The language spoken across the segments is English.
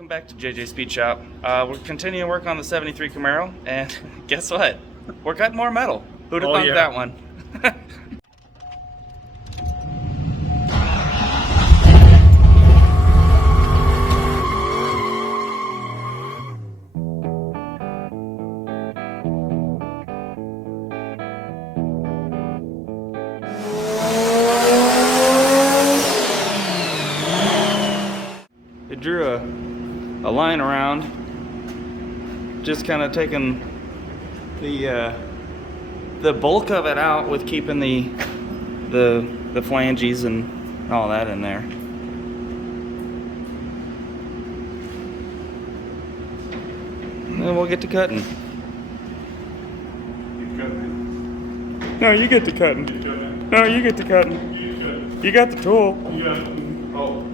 Welcome back to JJ's Speed Shop. We're continuing work on the 73 Camaro, and guess what? We're cutting more metal. Who'd have thunk that one? It drew a line around, just kind of taking the bulk of it out with keeping the flanges and all that in there. And then we'll get to cutting. No, you get to cutting. No, you get to cutting. You got the tool. Oh.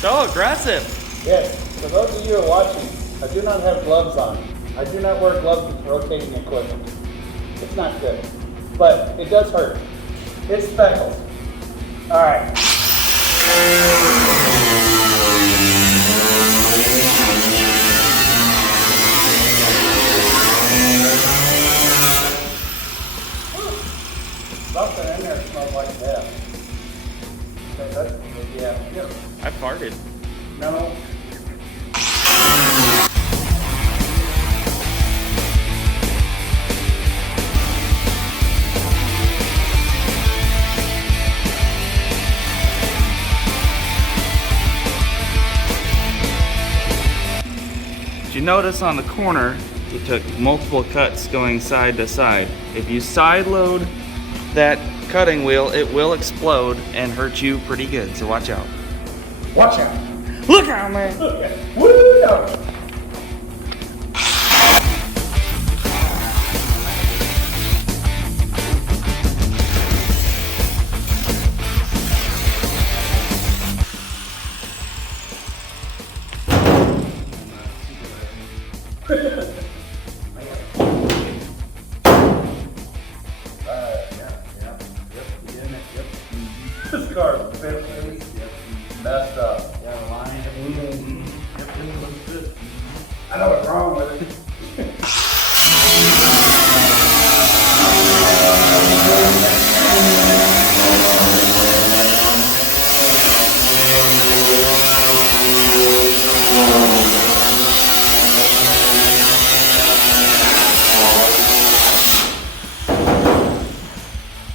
So aggressive. Yes, for those of you who are watching, I do not have gloves on. I do not wear gloves with rotating equipment. It's not good, but it does hurt. It's speckles. All right. Something in there smells like death. Yeah. I farted. No. Did you notice on the corner, it took multiple cuts going side to side. If you side load that cutting wheel, it will explode and hurt you pretty good, so watch out. Watch out. Look out, man! Look at it. Woo! No. This car is messed up. Yeah, the line. It looks good. I know what's wrong with it.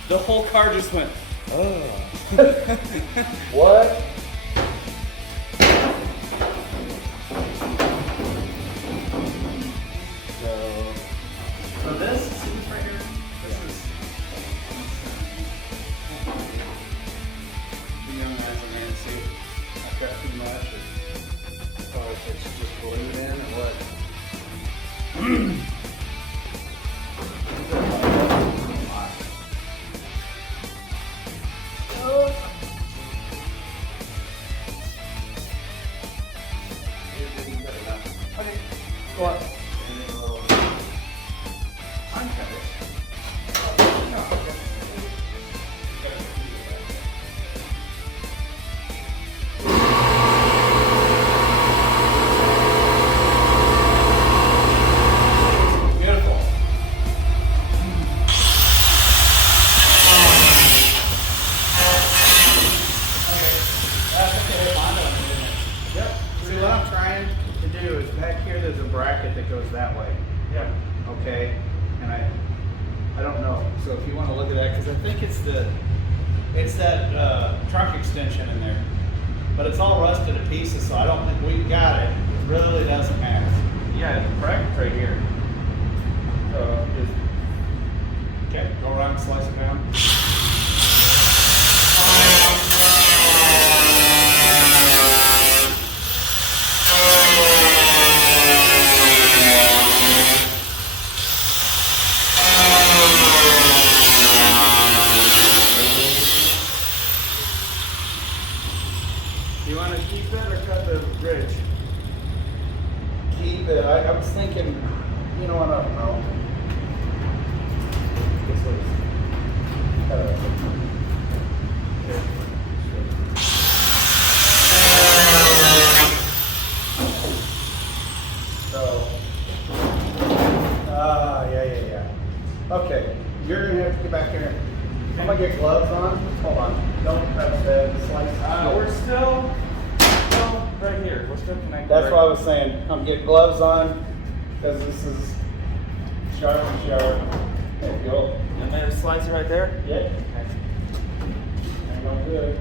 The whole car just went, oh. What? So this is right here. This is the young guys in there. See, I've got too much. Or if it's just glued in or what? Okay, go up. There's a bracket that goes that way. Yeah. Okay, and I don't know. So if you want to look at that, because I think it's that trunk extension in there, but it's all rusted to pieces. So I don't think we've got it. It really doesn't matter. Yeah, the bracket's right here. So just Okay, go around and slice it down. want to keep it or cut the bridge? Keep it. I was thinking, you know what, I don't know. This was, yeah. Okay, you're gonna have to get back here. I'm gonna get gloves on. Hold on. Don't touch that slice. We're still right here. We're still connected. That's what I was saying. I'm getting gloves on because this is sharp and sharp. There you go. And there's a slicer right there? Yeah. Hang on good.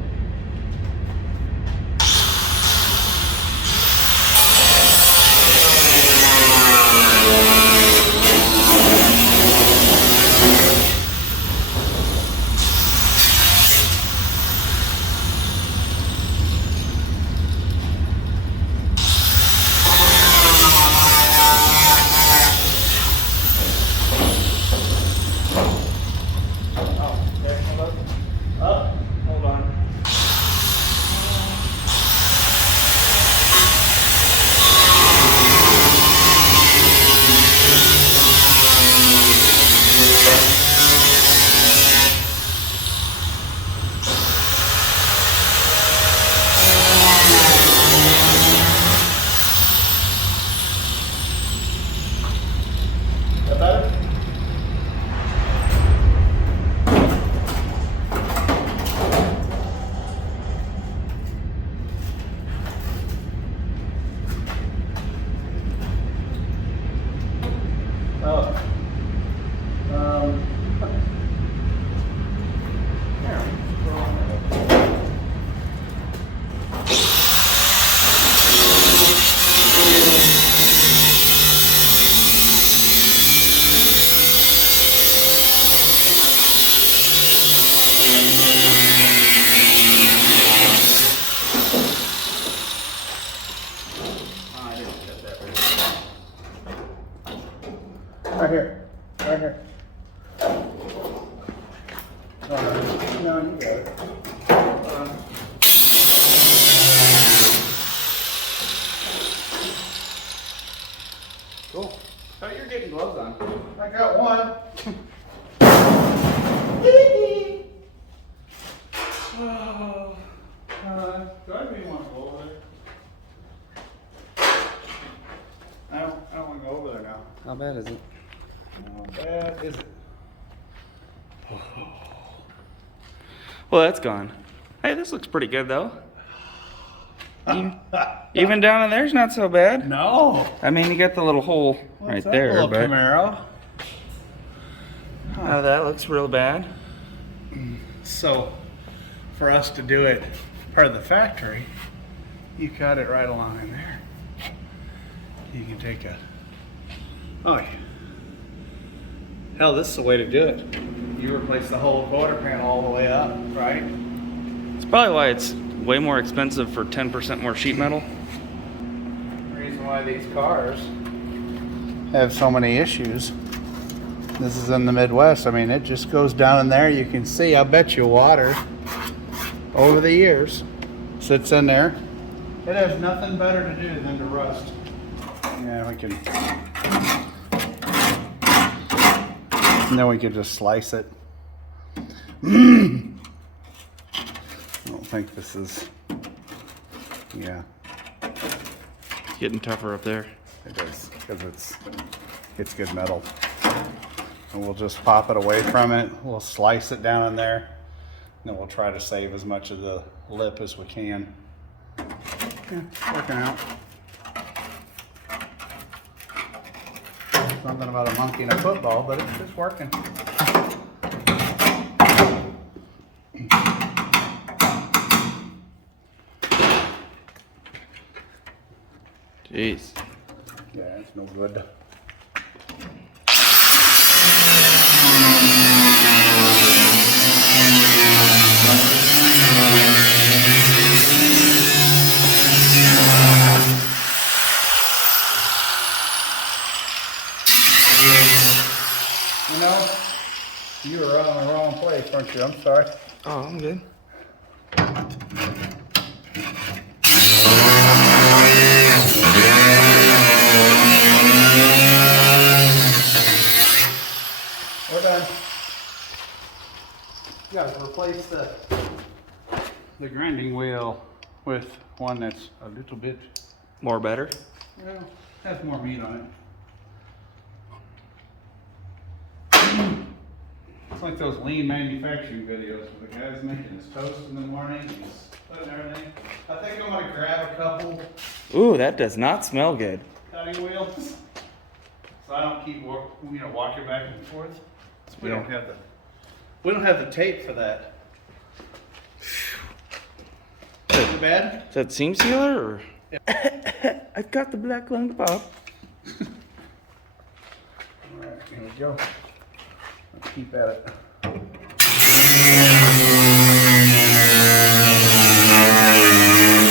Right here. Right here. No, you got it. Cool. Oh, you're getting gloves on. I got one. Do I really want to go over there? I don't want to go over there now. How bad is it? How bad is it? Well, that's gone. Hey, this looks pretty good though. Even down in there's not so bad. No. I mean, you got the little hole What's right that there, little but Camaro? oh, that looks real bad. So, for us to do it per the factory, you cut it right along in there. You can take a. Oh, yeah. Hell, this is the way to do it. You replace the whole quarter panel all the way up, right? It's probably why it's way more expensive for 10% more sheet metal. The reason why these cars have so many issues. This is in the Midwest. I mean, it just goes down in there. You can see, I bet you water over the years sits in there. It has nothing better to do than to rust. Yeah, we can. And then we can just slice it. I don't think this is. Yeah, It's getting tougher up there. it is because it's good metal. And we'll just pop it away from it. We'll slice it down in there. And then we'll try to save as much of the lip as we can. Yeah, working out. Something about a monkey and a football, but it's working. Jeez. Yeah, it's no good. You know, you were on the wrong place, weren't you? I'm sorry. Oh, I'm good. We're done. You gotta replace the grinding wheel with one that's a little bit, More better? has more meat on it. It's like those lean manufacturing videos where the guy's making his toast in the morning, he's putting everything. I think I'm gonna grab a couple Ooh, that does not smell good. cutting wheels, so I don't keep walking back and forth. We Yeah. don't have the tape for that. Too bad? Is that seam sealer or? I've got the black lung pop. All right, here we go. Let's keep at it.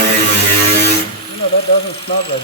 You know, that doesn't smell good.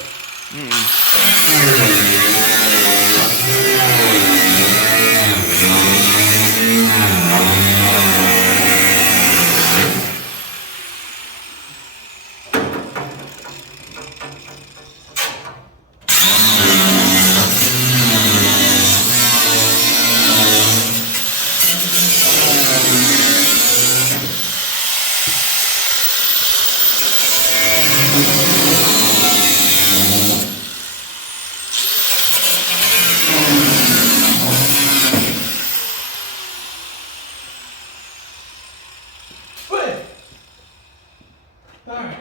Alright.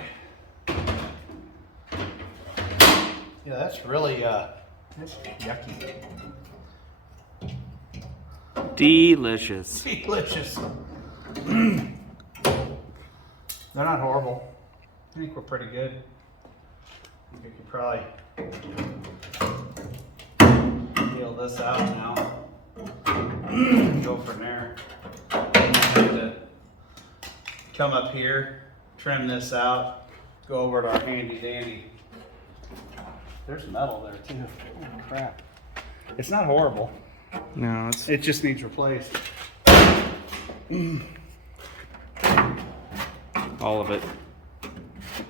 Yeah, that's really, that's yucky. Delicious. Delicious. They're not horrible. I think we're pretty good. We could probably peel this out now. Go from there. Come up here, trim this out, go over to our handy dandy. There's metal there too. Oh, crap. It's not horrible. No, it's It just needs replaced. all of it.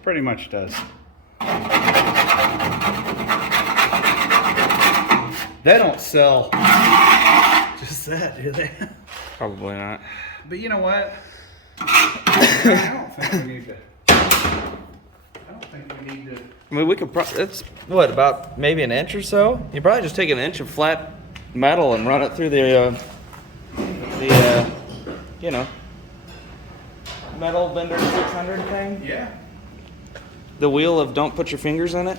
Pretty much does. They don't sell just that, do they? Probably not. But you know what? I don't think we need to. I mean, we could. It's what, about maybe an inch or so. You probably just take an inch of flat metal and run it through the metal bender 600 thing. Yeah. The wheel of don't put your fingers in it.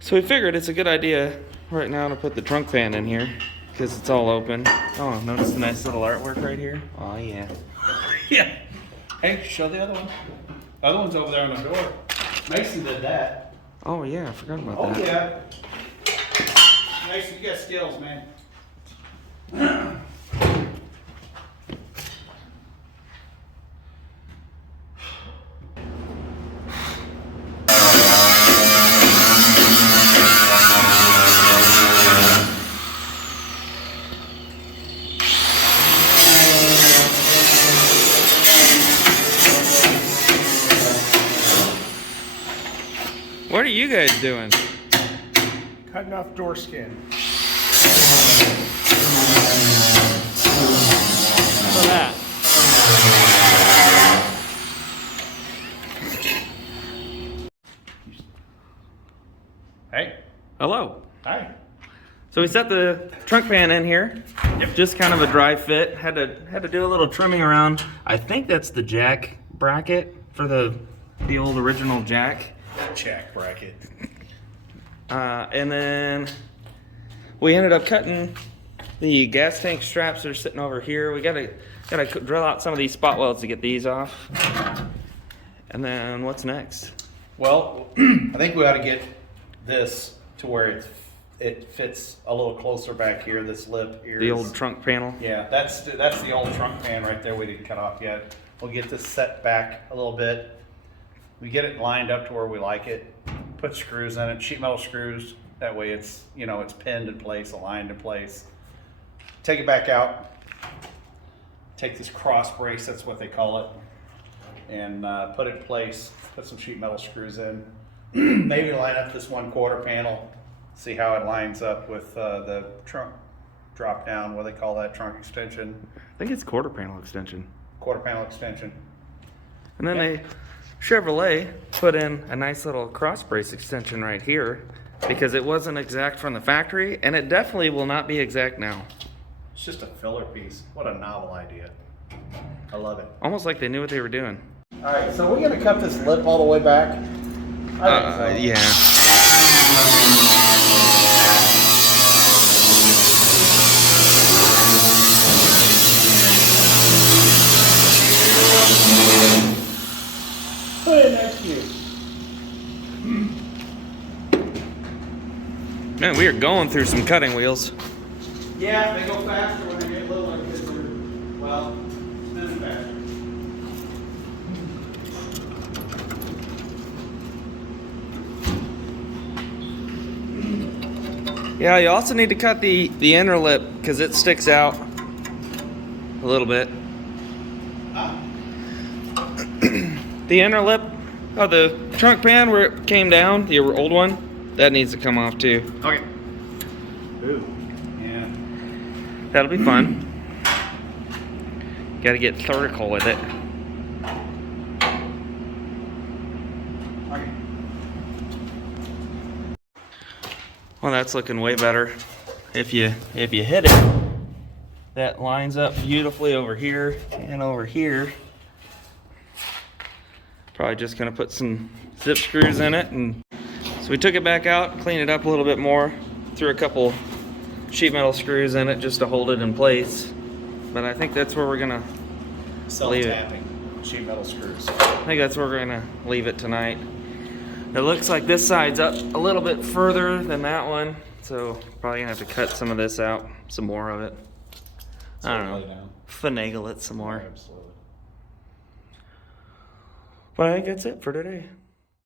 So we figured it's a good idea right now to put the trunk fan in here because it's all open. Oh, notice the nice little artwork right here. Oh yeah. Yeah. Hey, show the other one. The other one's over there on the door. Mason did that. Oh yeah, I forgot about Oh that. yeah. Mason, you got skills, man. What are you guys doing? Cutting off door skin. For that. Hey. Hello. Hi. So we set the trunk fan in here. Yep. Just kind of a dry fit. Had to do a little trimming around. I think that's the jack bracket for the old original jack. Jack bracket. And then we ended up cutting the gas tank straps that are sitting over here. We gotta drill out some of these spot welds to get these off. And then what's next? Well, I think we ought to get this to where it fits a little closer back here. This lip here. The old trunk panel. Yeah, that's the old trunk pan right there. We didn't cut off yet. We'll get this set back a little bit. We get it lined up to where we like it. Put screws in it, sheet metal screws. That way it's, it's pinned in place, aligned in place. Take it back out. take this cross brace, that's what they call it, and put it in place, put some sheet metal screws in, maybe line up this 1/4 panel, see how it lines up with the trunk drop down, what they call that, trunk extension. I think it's quarter panel extension. Quarter panel extension. And then they Chevrolet put in a nice little cross brace extension right here because it wasn't exact from the factory, and it definitely will not be exact now. It's just a filler piece. What a novel idea. I love it. Almost like they knew what they were doing. All right, so we're gonna cut this lip all the way back. I think so. Yeah. Put it in that cube. Man, we are going through some cutting wheels. Yeah, they go faster when they get littler because they're, well, spinning faster. Yeah, you also need to cut the inner lip because it sticks out a little bit. The inner lip of the trunk pan where it came down, the old one, that needs to come off too. Okay. Ooh. Yeah. That'll be fun. Got to get vertical with it. Okay. Well, that's looking way better. If you hit it, that lines up beautifully over here and over here. Probably just gonna put some zip screws in it, and so we took it back out, cleaned it up a little bit more, threw a couple sheet metal screws in it just to hold it in place. But I think that's where we're gonna leave it. Self-tapping sheet metal screws. I think that's where we're gonna leave it tonight. It looks like this side's up a little bit further than that one, so probably gonna have to cut some of this out, some more of it. I don't know, finagle it some more. Absolutely. But I think that's it for today.